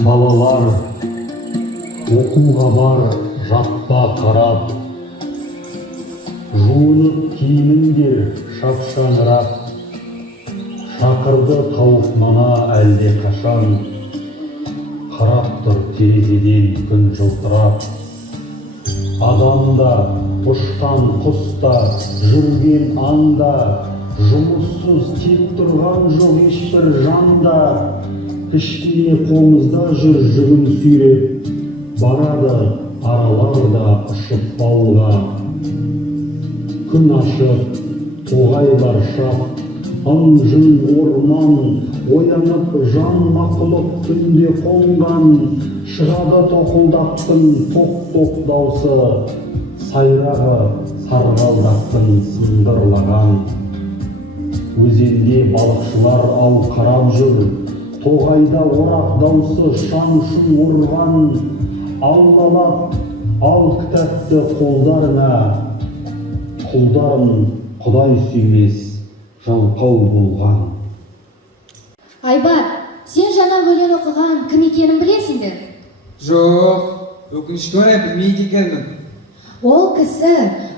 Балалар, оқуға бар, жатпа қарап, жуынып киініңдер шапшаңырақ, шақырды тауық мана әлде қашан, қарап тұр терезеден күн жылтырап. Адамда, ұшқан құста, жүрген анда, жұмыссыз тек тұрған жоқ ешбір жанда. Кішкене қолымызда жүр жүгін сүйреп, барады араларда ұшып бауға. Күн ашып, тоғайлар шап, ың-жың орман, оянып жан мақұлық түнде қонған. Шығады тоқылдақтың тоқ-тоқ даусы, сайрағы сарғалдақтың сыңғырлаған. Өзенде балықшылар ау қарап жүр, тоғайда орақ даусы шаң-шұң ұрған. Аулалап, ал кітапты қолдарына, құлдарым құдай сүймес жалқау болған. Айбар, сен жаңа өлең оқыған кім екенін білесің бе? Жоқ, өкінішке орай білмейді екенмін. Ол кісі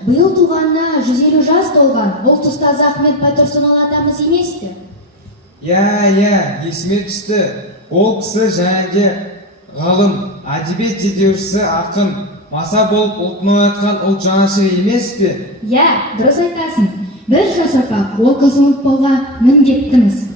биыл туғанына 150 жас толған ұлт ұстазы Ахмет Байтұрсынұлы атамыз емес пе? Иә, есіме түсті. Ол кісі және ғалым, әдебиет зерттеушісі, ақын, маса болып ұлтын оятқан ұлт жанашыры емес пе? Иә, дұрыс айтасың. Біз жас ұрпақ ол кісіні ұмытпауға міндеттіміз.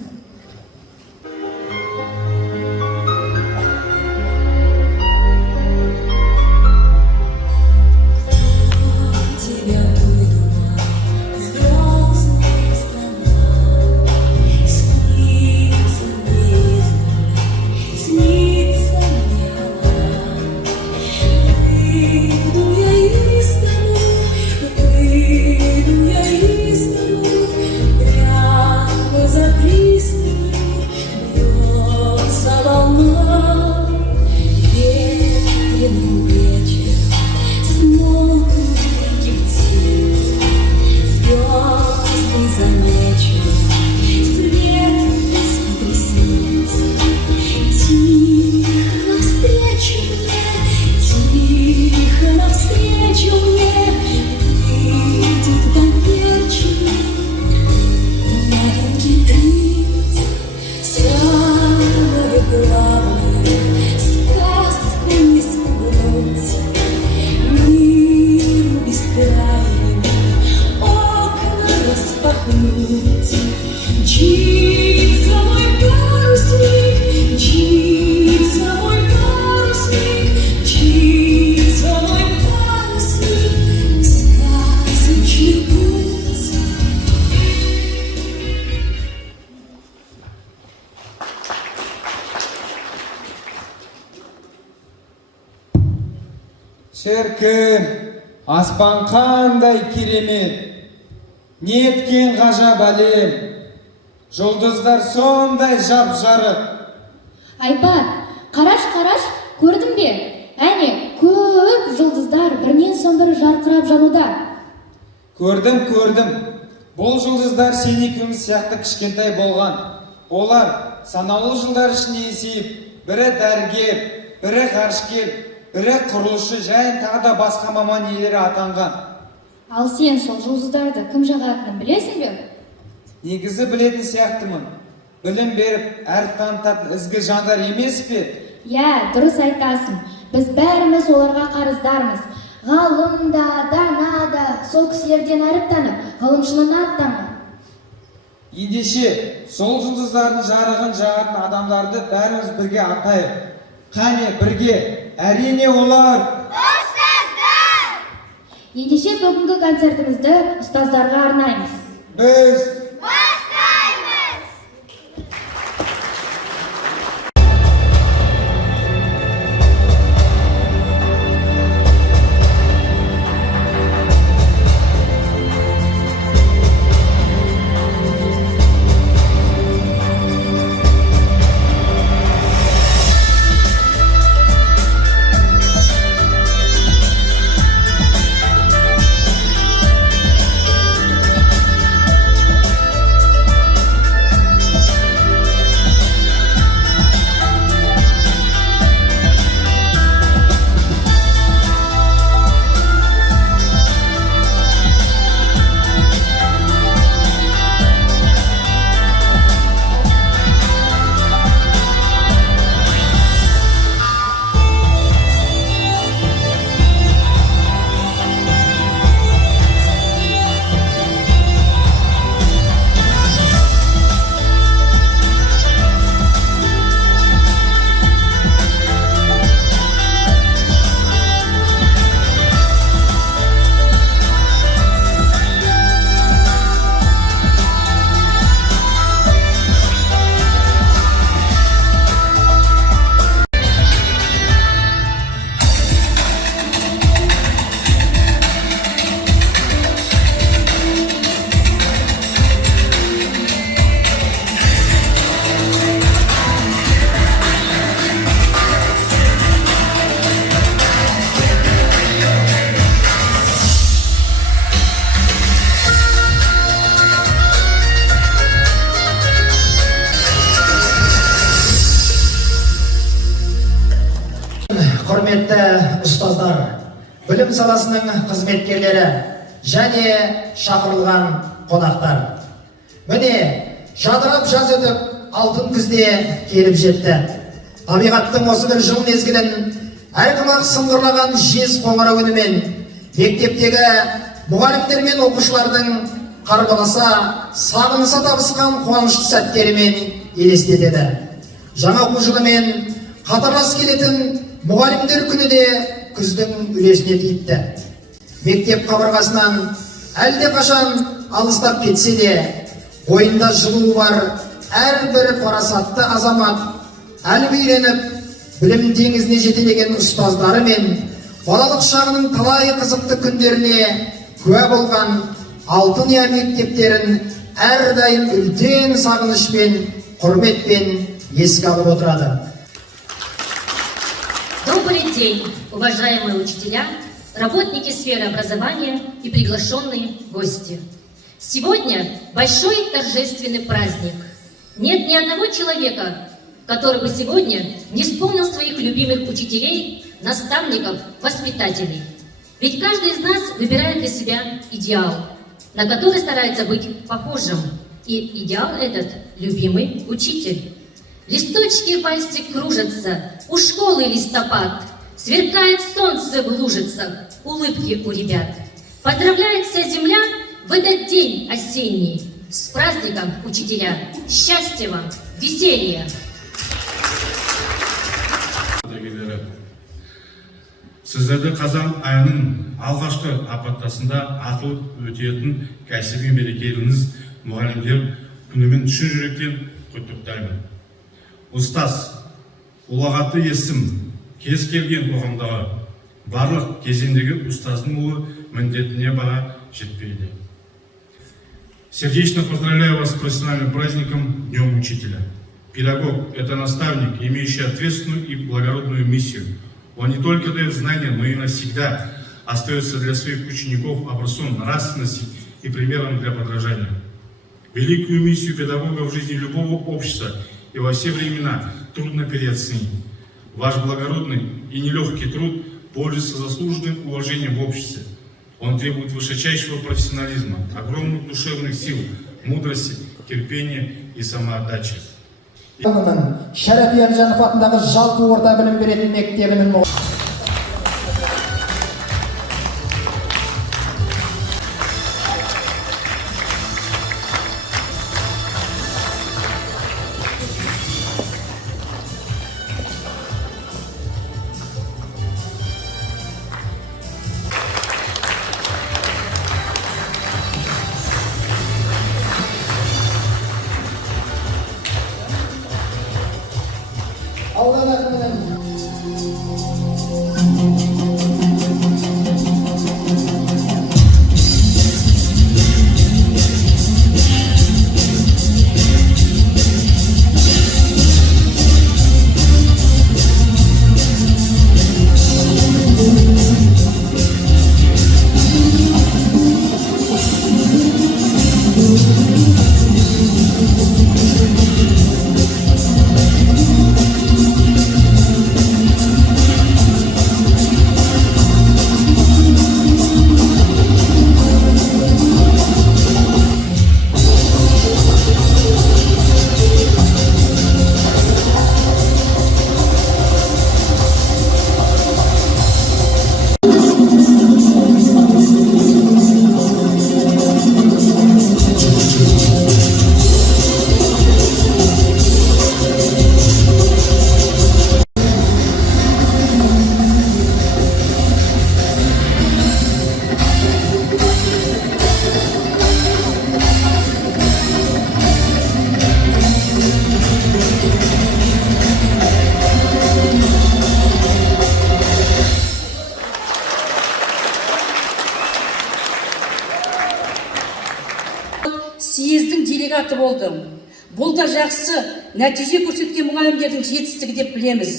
Шіркін, аспан қандай керемет, неткен ғажап әлем, жұлдыздар сондай жап-жарық. Айбар, қараш, көрдің бе? Әне, көп жұлдыздар бірінен соң бірі жарқырап жануда. Көрдім. Бұл жұлдыздар сен екеуміз сияқты кішкентай болған. Олар санаулы жылдар ішінде есейіп, бірі дәрігер, бірі ғарышкер, бірі құрылысшы, және тағы да басқа маман иелері атанған. Ал сен сол жұлдыздарды кім жағатынын білесің бе? Негізі білетін сияқтымын. Білім беріп, әріп танытатын ізгі жандар емес пе? Иә, дұрыс айтасың. Біз бәріміз оларға қарыздармыз. Ғалым да, дана да, сол кісілерден әріп танып, ғалымшылына аттанған. Ендеше, сол жұлдыздардың жарығын жағатын адамдарды бәріміз бірге атайық. Қане, бірге, әрине олар. Ұстаздар! Ендеше бүгінгі концертімізді ұстаздарға арнаймыз. Біз құрметті ұстаздар, білім саласының қызметкерлері және шақырылған қонақтар. Міне, жадырап жаз өтіп, алтын күзде келіп жетті. Табиғаттың осы бір жыл мезгілін әркім-ақ сыңғырлаған жез қоңырау үнімен мектептегі мұғалімдер мен оқушылардың қарбаласа, сағыныса табысқан қуанышты сәттерімен елестетеді. Жаңа оқу жылымен қатарлас келетін мұғалімдер күні де күздің үлесіне тиіпті. Мектеп қабырғасынан әлде қашан алыстап кетсе де, бойында жылуы бар әрбір парасатты азамат әлі үйреніп, білім теңізіне жетелеген ұстаздары мен балалық шағының талай қызықты күндеріне куә болған алтын ұя мектептерін әрдайым үлкен сағынышпен, құрметпен еске алып отырады. Добрый день, уважаемые учителя, работники сферы образования и приглашенные гости. Сегодня большой торжественный праздник. Нет ни одного человека, который бы сегодня не вспомнил своих любимых учителей, наставников, воспитателей. Ведь каждый из нас выбирает для себя идеал, на который старается быть похожим. И идеал этот – любимый учитель. Листочки в вальсе кружатся, у школы листопад, сверкает солнце в лужицах, улыбки у ребят. Поздравляет вся земля в этот день осенний. С праздником, учителя! Счастья вам, веселья! Сіздерді қазан айының алғашқы апаттасында атылып өтетін кәсіби мерекелеріңіз мұғалімдер күнімен шын жүректен құттықтаймын. Ұстаз, ұлағатты есім, кез келген қоғамдағы барлық кезеңдегі ұстаздың ұлы міндетіне баға жетпейді. Сердечно поздравляю вас с профессиональным праздником Днем Учителя. Педагог – это наставник, имеющий ответственную и благородную миссию. Он не только дает знания, но и навсегда остается для своих учеников образцом нравственности и примером для подражания. Великую миссию педагога в жизни любого общества и во все времена трудно переоценить. Ваш благородный и нелегкий труд пользуется заслуженным уважением в обществе. Он требует высочайшего профессионализма, огромных душевных сил, мудрости, терпения и самоотдачи. Шәрәп Янжанов атындағы жалпы орта білім беретін мектебінің аудан әкімінің съездің делегаты болдым. Бұл да жақсы нәтиже көрсеткен мұғалімдердің жетістігі деп білеміз.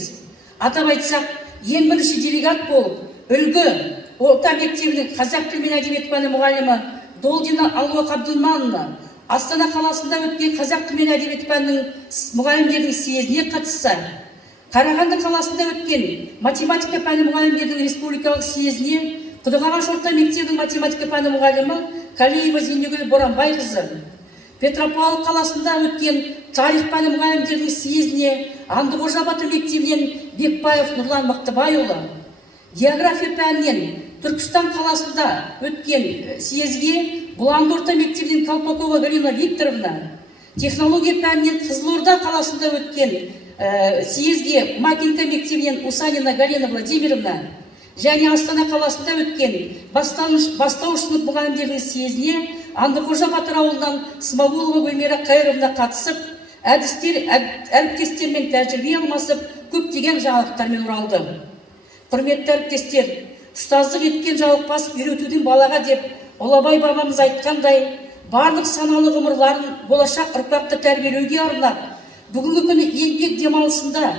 Атап айтсақ, ең бірінші делегат болып, үлгі орта мектебінің қазақ тілі мен әдебиеті пәні мұғалімі Долдина Алуа Қабдылмановна, Астана қаласында өткен қазақ тілі мен әдебиеті пәнінің мұғалімдердің съезіне қатысса, Қарағанды қаласында өткен математика пәні мұғалімдердің республикалық съезіне Құдығағаш орта мектебінің математика пәні мұғалімі Калиева Зейнегүл Боранбайқызы, Петропавл қаласында өткен тарих пәні мұғалімдердің съезіне Андықожа Батыр мектебінен Бекбаев Нұрлан Мақтыбайұлы, география пәнінен Түркістан қаласында өткен съезге Бұланды орта мектебінен Колпакова Галина Викторовна, технология пәнінен Қызылорда қаласында өткен съезге Макинка мектебінен Усанина Галина Владимировна, және Астана қаласында өткен бастауыш сынып мұғалімдердің съезіне Андықожа Батыр ауылынан Смағұлова Гүлмира Қайыровна қатысып, әріптестермен тәжірибе алмасып, көптеген жаңалықтармен оралды. Құрметті әріптестер, ұстаздық еткен жалықпас үйретудің балаға деп Олабай бабамыз айтқандай, барлық саналы ғұмырларын болашақ ұрпақты тәрбиелеуге арнап, бүгінгі күні еңбек демалысында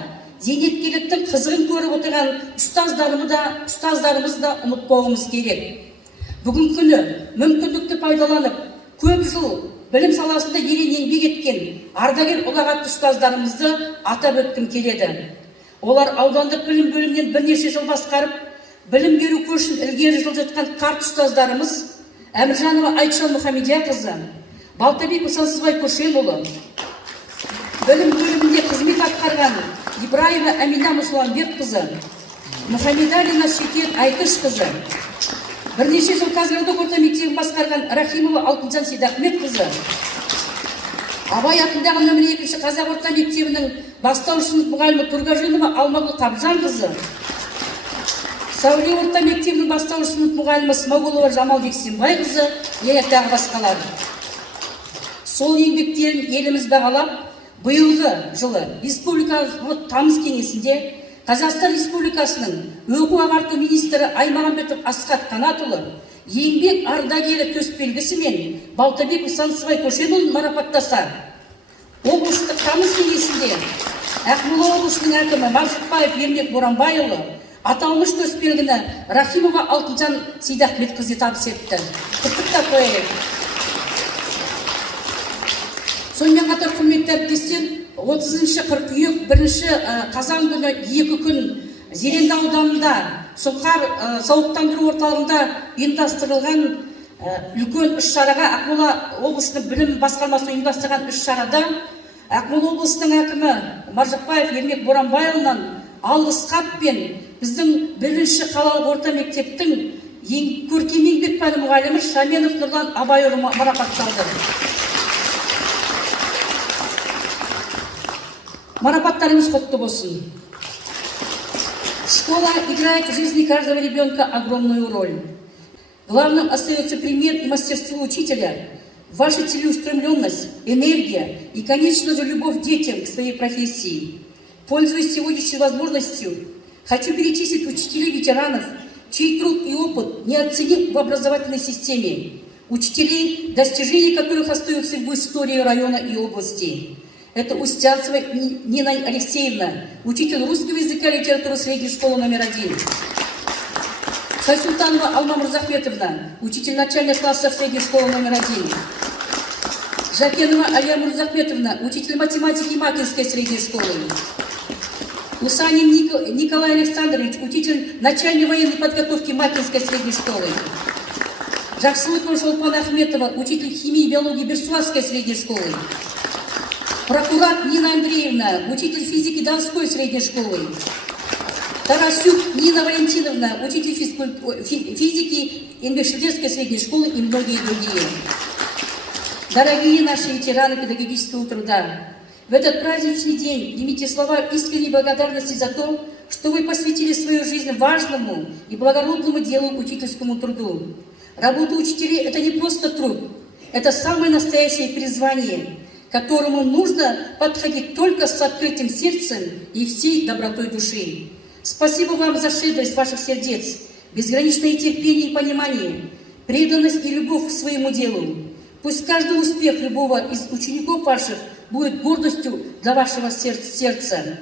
зейнеткерліктің қызығын көріп отырған ұстаздарымыз да ұмытпауымыз керек. Бүгінгі күні мүмкіндікті пайдаланып, көп жыл білім саласында ерен еңбек еткен ардагер ұлағатты ұстаздарымызды атап өткім келеді. Олар аудандық білім бөлімінен бірнеше жыл басқарып, білім беру көшін ілгері жылжытқан қарт ұстаздарымыз Әміржанова Айтжан Мұхамедияқызы, Балтабек Мұсансызбай Көшенұлы, білім бөлімінде қызмет атқарған Ибраева Әмина Мұсуламбекқызы, Мұхамедалина Шекер Айтышқызы, бірнеше жыл Қазіргі орта мектебін басқарған Рахимова Алтынжан Сейдахметқызы, Абай атындағы нөмір 2 Қазақ орта мектебінің бастауыш сынып мұғалімі Тургажинова Алмагүл Қабжанқызы, Сәуле орта мектебінің бастауыш сынып мұғалімі Смағұлова Жамал Бексенбайқызы, және тағы басқалар. Сол еңбектерін еліміз бағалап, биылғы жылы республикалық тамыз кеңесінде Қазақстан Республикасының оқу ағарту министрі Аймағамбетов Асқат Қанатұлы еңбек ардагері төсбелгісімен Балтабек Мұсансызбай Көшенұлын марапаттаса, облыстық тамыз кеңесінде Ақмола облысының әкімі Маржықпаев Ермек Боранбайұлы аталмыш төсбелгіні Рахимова Алтынжан Сейдахметқызы табыс етті. Құттықтап қояйық. Сонымен қатар құрметті әріптестер, 30 қыркүйек 1 қазан күні 2 күн Зеренді ауданында Сұңқар сауықтандыру орталығында ұйымдастырылған үлкен іс-шараға Ақмола облысының білім басқармасы ұйымдастырған іс-шарада Ақмола облысының әкімі Маржықпаев Ермек Боранбайұлынан алғыс хатпен біздің 1 қалалық орта мектептің көркем еңбек пәні мұғалімі Шаменов Нұрлан Абайұлы марапатталды. Марапаттарыңыз құтты болсын. Школа играет в жизни каждого ребенка огромную роль. Главным остается пример и мастерство учителя, ваша целеустремленность, энергия и, конечно же, любовь к детям, к своей профессии. Пользуясь сегодняшней возможностью, хочу перечислить учителей-ветеранов, чей труд и опыт неоценим в образовательной системе, учителей, достижения которых остаются в истории района и области. Это Устянцева Нина Алексеевна, учитель русского языка и литературы средней школы номер 1. Хайсултанова Алма Мурзахметовна, учитель начальных классов средней школы номер 1. Жакенова Алия Мурзахметовна, учитель математики Макинской средней школы. Усанин Николай Александрович, учитель начальной военной подготовки Макинской средней школы. Жаксылыкова Шолпан Ахметова, учитель химии и биологии Берсуазской средней школы. Прокурат Нина Андреевна, учитель физики Донской средней школы. Тарасюк Нина Валентиновна, учитель физики Ингушетской средней школы и многие другие. Дорогие наши ветераны педагогического труда, в этот праздничный день примите слова искренней благодарности за то, что вы посвятили свою жизнь важному и благородному делу учительскому труду. Работа учителей – это не просто труд, это самое настоящее призвание, к которому нужно подходить только с открытым сердцем и всей добротой души. Спасибо вам за щедрость ваших сердец, безграничное терпение и понимание, преданность и любовь к своему делу. Пусть каждый успех любого из учеников ваших будет гордостью для вашего сердца.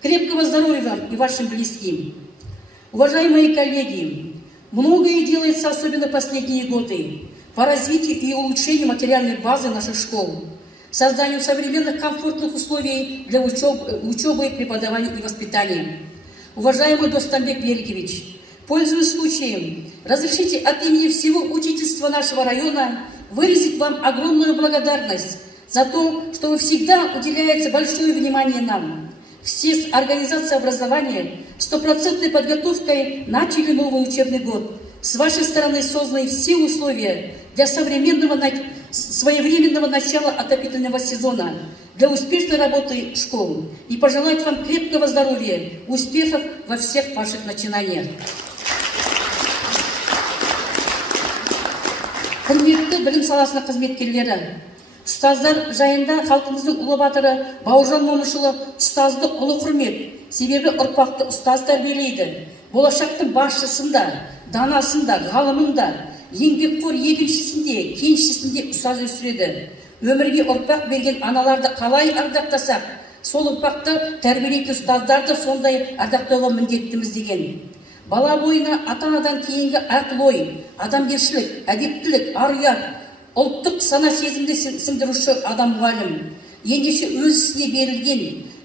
Крепкого здоровья вам и вашим близким. Уважаемые коллеги, многое делается, особенно последние годы, по развитию и улучшению материальной базы наших школ. созданию современных комфортных условий для учебы, преподавания и воспитания. Уважаемый Достамбек Берикович, пользуясь случаем, разрешите от имени всего учительства нашего района выразить вам огромную благодарность за то, что вы всегда уделяете большое внимание нам. Все организации образования 100% подготовкой начали новый учебный год. С вашей стороны созданы все условия для своевременного начала отопительного сезона, для успешной работы школ. И пожелать вам крепкого здоровья, успехов во всех ваших начинаниях. Құрметті білім саласының қызметкерлері, ұстаздар жайында халқымыздың ұлы батыры Бауыржан Момышұлы ұстазды ұлы құрмет, себебі ұрпақты ұстаз тәрбиелейді. Болашақтың басшысында, данасында, ғалымында, еңбекқор егіншісінде, кеншісінде ұстаз өсіреді. Өмірге ұрпақ берген аналарды қалай ардақтасақ, сол ұрпақты тәрбиелейтін ұстаздарды сондай ардақтауға міндеттіміз деген. Бала бойына ата-анадан кейінгі ақыл-ой, адамгершілік, әдептілік, ар-ұят, ұлттық сана сезімді сіңдіруші адам мұғалім. Ендеше өз ісіне берілген,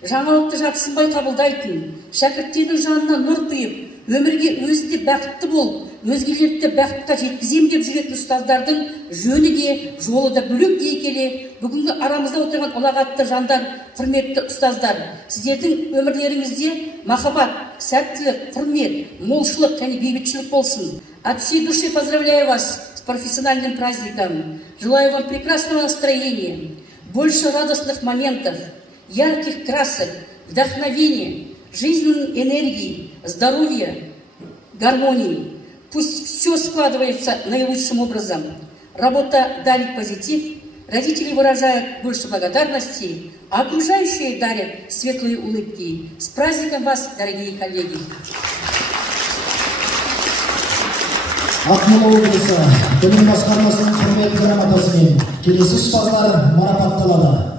жаңалықты жатсынбай қабылдайтын, шәкірттердің жанына нұр құйып, өмірге өзінде бақытты болып, өзгелерді бақытқа жеткізем деп жүретін ұстаздардың жөні де, жолы да бөлек дей келе, бүгінгі арамызда отырған ұлағатты жандар, құрметті ұстаздар, сіздердің өмірлеріңізде махаббат, сәттілік, құрмет, молшылық және бейбітшілік болсын. От всей души поздравляю вас с профессиональным праздником. Желаю вам прекрасного настроения, больше радостных моментов, ярких красок, вдохновения, жизненной энергии, здоровья, гармонии. Пусть все складывается наилучшим образом. Работа дарит позитив, родители выражают больше благодарности, а окружающие дарят светлые улыбки. С праздником вас, дорогие коллеги! Ақмола облысы білім басқармасының құрмет грамотасымен келесі ұстаздар марапатталады.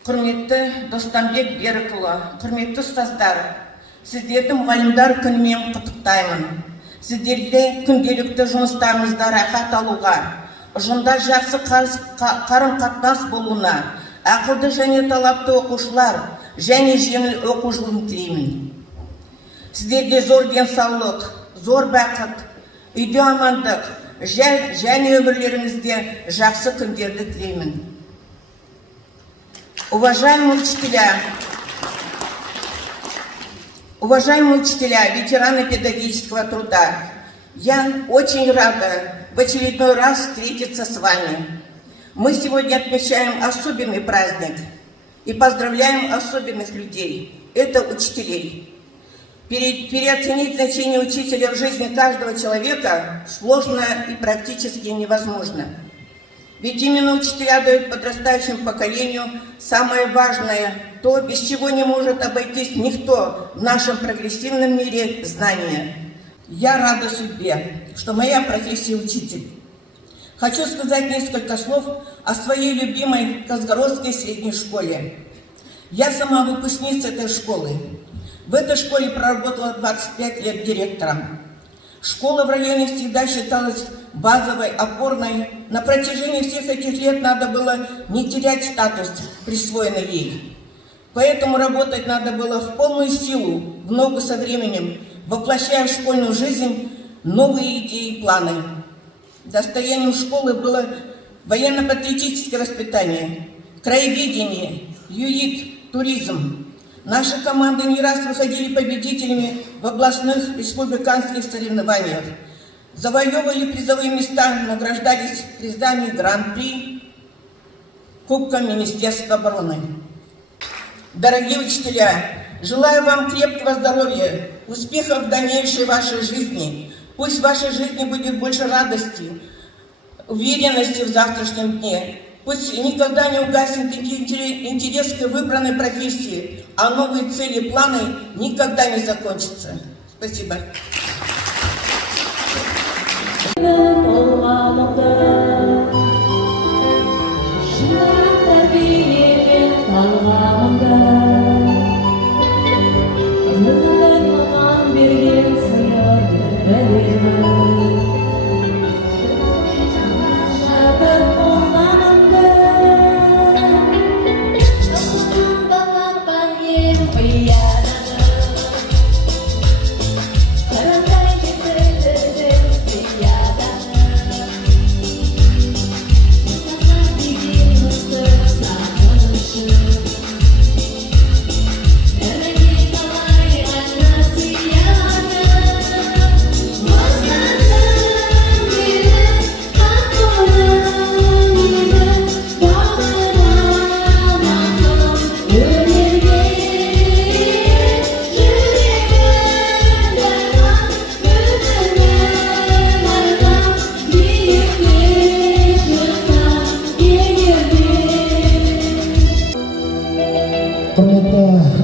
Құрметті Достанбек Берікұлы, құрметті ұстаздар, сіздерді мұғалімдер күнімен құттықтаймын. Сіздерге күнделікті жұмыстарыңызда рахат алуға, ұжымда жақсы қарым-қатынас болуына, ақылды және талапты оқушылар және жеңіл оқу жылын тілеймін. Сіздерге зор денсаулық, зор бақыт, үйде амандық және өмірлеріңізде жақсы күндерді тілеймін. Уважаемые учителя, ветераны педагогического труда, я очень рада в очередной раз встретиться с вами. Мы сегодня отмечаем особенный праздник и поздравляем особенных людей. Это учителей. Переоценить значение учителя в жизни каждого человека сложно и практически невозможно. Ведь именно учителя дают подрастающему поколению самое важное, то, без чего не может обойтись никто в нашем прогрессивном мире — знания. Я рада судьбе, что моя профессия учитель. Хочу сказать несколько слов о своей любимой Казгородской средней школе. Я сама выпускница этой школы. В этой школе проработала 25 лет директором. Школа в районе всегда считалась базовой, опорной. На протяжении всех этих лет надо было не терять статус, присвоенный ей. Поэтому работать надо было в полную силу, в ногу со временем, воплощая в школьную жизнь новые идеи и планы. Достоянием школы было военно-патриотическое воспитание, краеведение, ЮИК, туризм. Наши команды не раз выходили победителями в областных республиканских соревнованиях, завоевывали призовые места, награждались призами Гран-при, Кубком Министерства обороны. Дорогие учителя, желаю вам крепкого здоровья, успехов в дальнейшей вашей жизни. Пусть в вашей жизни будет больше радости, уверенности в завтрашнем дне. Пусть никогда не угаснет интерес к выбранной профессии, а новые цели и планы никогда не закончатся. Спасибо.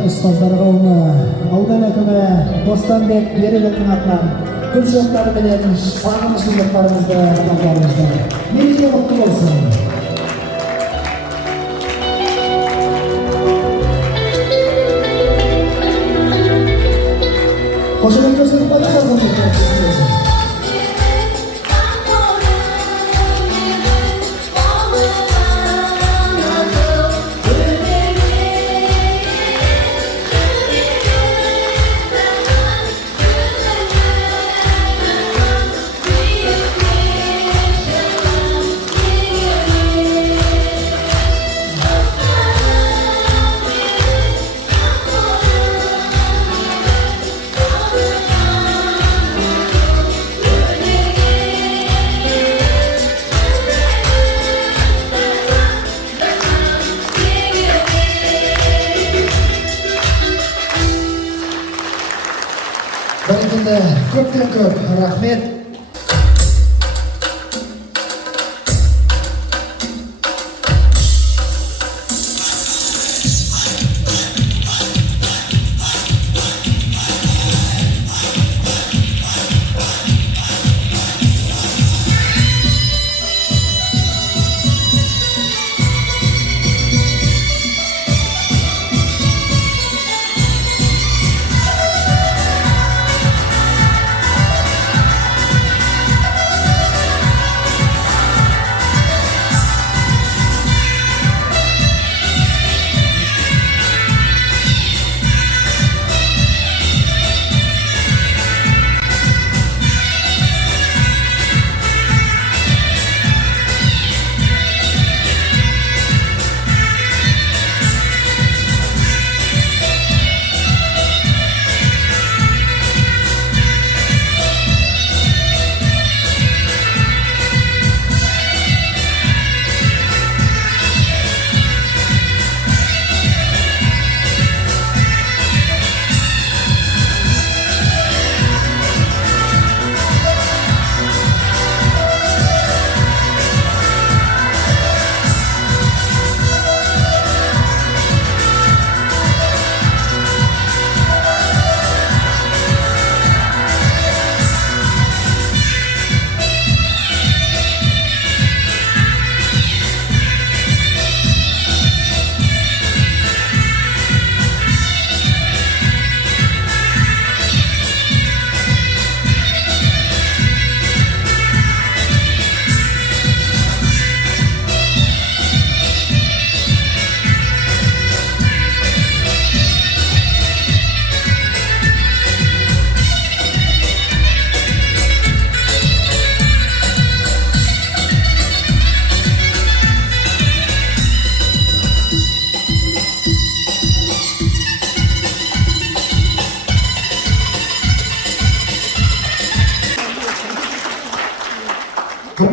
ұстаздар қауымы, аудан әкімі Достанбек Берікұлының атынан гүл шоқтары менен сағыныш жырлықтарыңызды қалдырыңыздар. Мереке құтты болсын. Қошемет көрсетіп қойыңыздар. Көптен көп рахмет.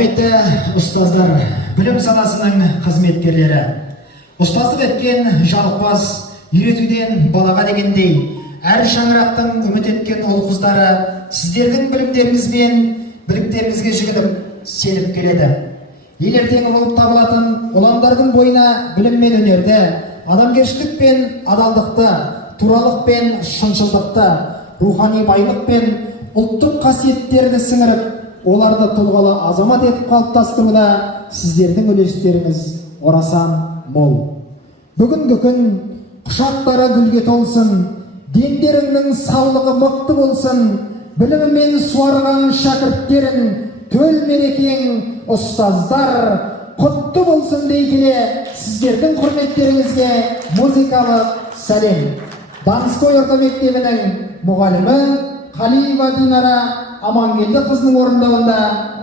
Құрметті ұстаздар, білім саласының қызметкерлері, ұстаздық еткен жалықпас, үйретуден балаға дегендей, әр шаңырақтың үміт еткен ұл қыздары сіздердің білімдеріңіз бен біліктеріңізге жүгініп, сеніп келеді. Ел ертеңі болып табылатын ұландардың бойына білім мен өнерді, адамгершілік пен адалдықты, туралық пен шыншылдықты, рухани байлық пен ұлттық қасиеттерді сіңіріп, оларды тұлғалы азамат етіп қалыптастыруда сіздердің үлестеріңіз орасан мол. Бүгінгі күн құшақтары гүлге толсын, дендеріңнің саулығы мықты болсын, білімімен суарған шәкірттерің, төл мерекең ұстаздар құтты болсын дей келе, сіздердің құрметтеріңізге музыкалық сәлем. Донской орта мектебінің мұғалімі Қалиева Динара Амангелді қызының орындауында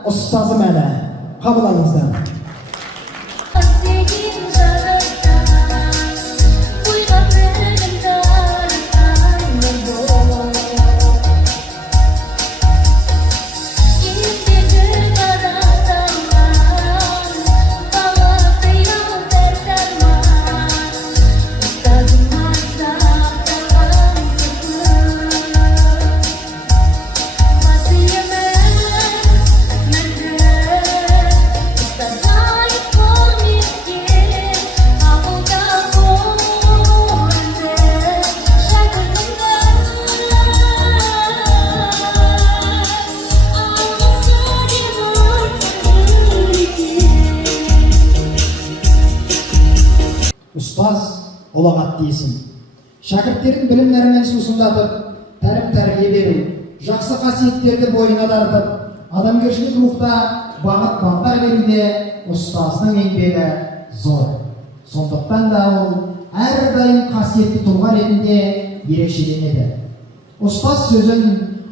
ұстазым әні. Қабылдаңыздар. Ұстаз ұлағат дейсін. Шәкірттердің білімдерімен сусындатып, тәрім-тәрбие беру, жақсы қасиеттерді бойына тартып, адамгершілік рухта бағыт-бағдар беруде ұстаздың еңбегі зор. Сондықтан да ол әрдайым қасиетті тұлға ретінде ерекшеленеді. Ұстаз сөзін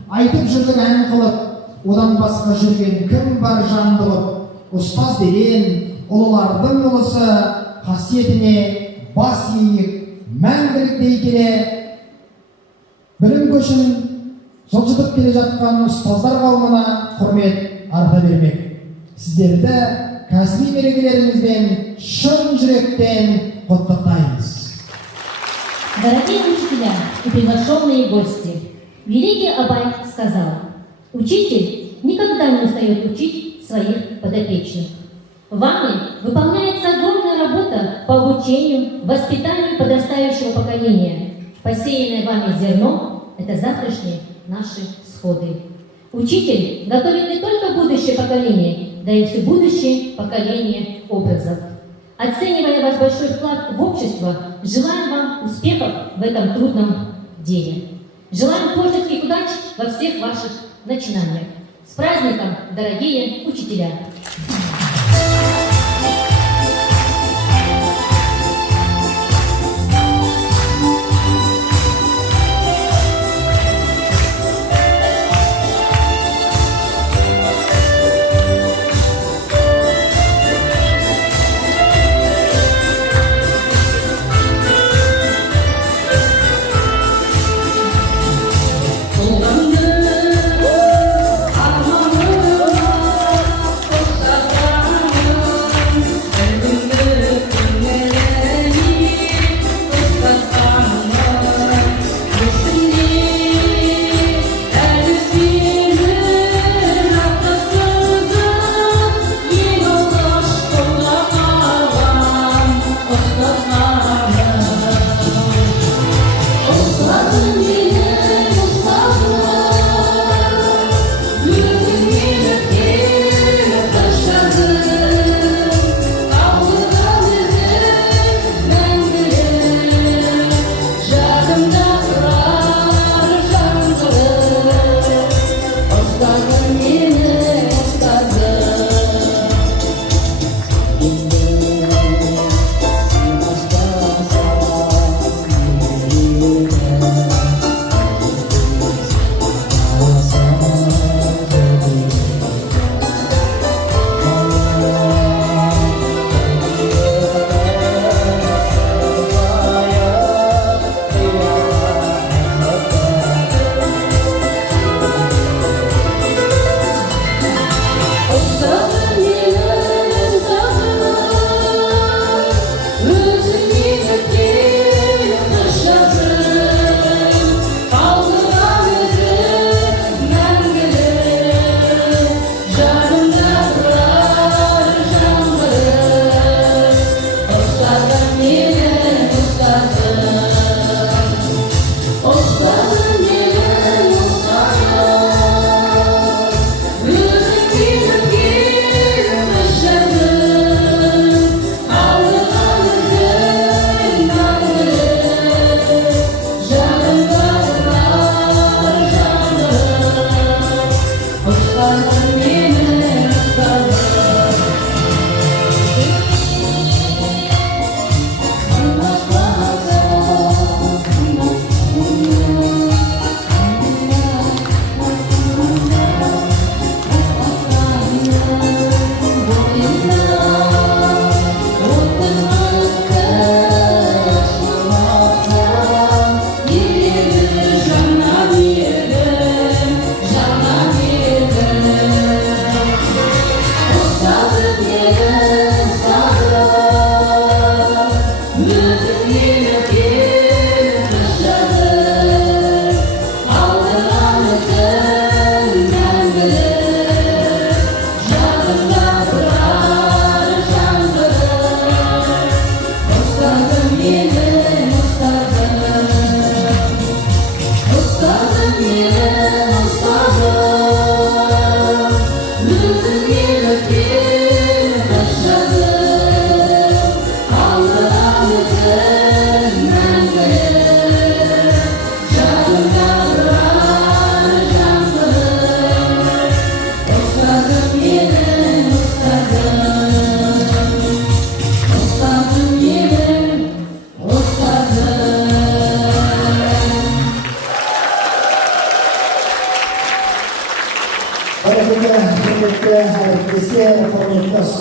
айтып жүрген ән қылып, одан басқа жүрген кім бар жан болып, ұстаз деген ұлылардың ұлысы қасиетіне бас иіп, мәңгілік дей келе, білім көшін жылжытып келе жатқан ұстаздар қауымына құрмет арта бермек. Сіздерді кәсіби мерекелеріңізбен шын жүректен құттықтаймыз. Дорогие учителя и приглашенные гости, великий Абай сказал: учитель никогда не устает учить своих подопечных. Вами выполняется огромная работа по обучению, воспитанию подрастающего поколения. Посеянное вами зерно – это завтрашние наши всходы. Учитель готовит не только будущее поколение, да и все будущее поколение образов. Оценивая ваш большой вклад в общество, желаем вам успехов в этом трудном деле. Желаем творческих удач во всех ваших начинаниях. С праздником, дорогие учителя! Armanı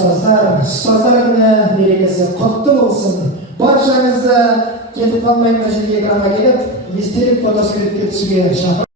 ұстаздар күні мерекесі құтты болсын. Баршаңызды кетіп қалмай мына жерге экранға келіп естелік фотосуретке түсуге шақырып